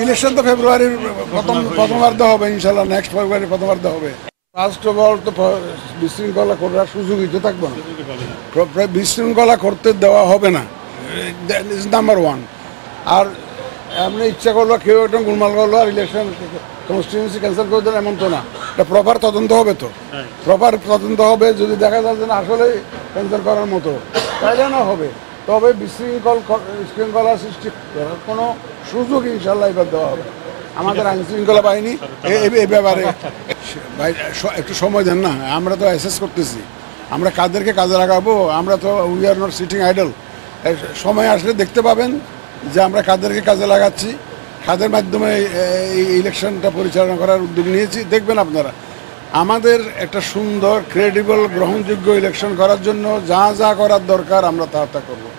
Election তো ফেব্রুয়ারির প্রথমার্ধে হবে ইনশাল্লাহ, নেক্সট ফেব্রুয়ারি প্রথমার্ধে হবে। ফার্স্ট অফ অল তো বিশৃঙ্খলা করার সুযোগই তো থাকবে না, বিশৃঙ্খলা করতে দেওয়া হবে না, ইজ নাম্বার ওয়ান। আর এমনি ইচ্ছা করলো কেউ একটা গোলমাল করলো আর ইলেকশন কনস্টিটিউয়েন্সি ক্যান্সেল করে দেন, এমন তো না। এটা প্রপার তদন্ত হবে, তো প্রপার তদন্ত হবে। যদি দেখা যায় যে আসলে ক্যান্সেল করার মতো, তাইলে না হবে। তবে বিশৃঙ্খলা সৃষ্টি করার কোনো সুযোগ ইনশাল্লাহ এবার দেওয়া হবে। আমাদের আইন শৃঙ্খলা বাহিনী এই ব্যাপারে ভাই একটু সময় দেন না, আমরা তো অ্যাসেস করতেছি, আমরা কাদেরকে কাজে লাগাবো। আমরা তো we are not sitting idle. সময় আসলে দেখতে পাবেন যে আমরা কাদেরকে কাজে লাগাচ্ছি, কাদের মাধ্যমে এই ইলেকশনটা পরিচালনা করার উদ্যোগ নিয়েছি। দেখবেন আপনারা, আমাদের একটা সুন্দর ক্রেডিবল গ্রহণযোগ্য ইলেকশন করার জন্য যা যা করার দরকার আমরা তা করবো।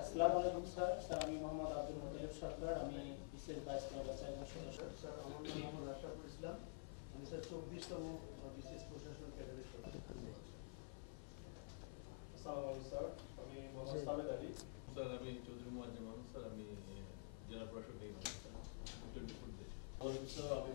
আসসালামু আলাইকুম স্যার। আমি মোহাম্মদ আব্দুল মুতালিব সরকার, আমি বিশেষ ভাইস মেম্বার চেয়ারম্যান সদস্য। স্যার আমার নাম মোহাম্মদ আশরাফুল ইসলাম, আমি স্যার 24তম বিশেষ প্রশাসন ক্যাডারের সদস্য। আসসালামু আলাইকুম স্যার, আমি মোহাম্মদ সাবেদ আলী। স্যার আমি চৌধুরী মুয়াজ্জেম আহমদ, স্যার আমি জেলা প্রশাসক। স্যার আমি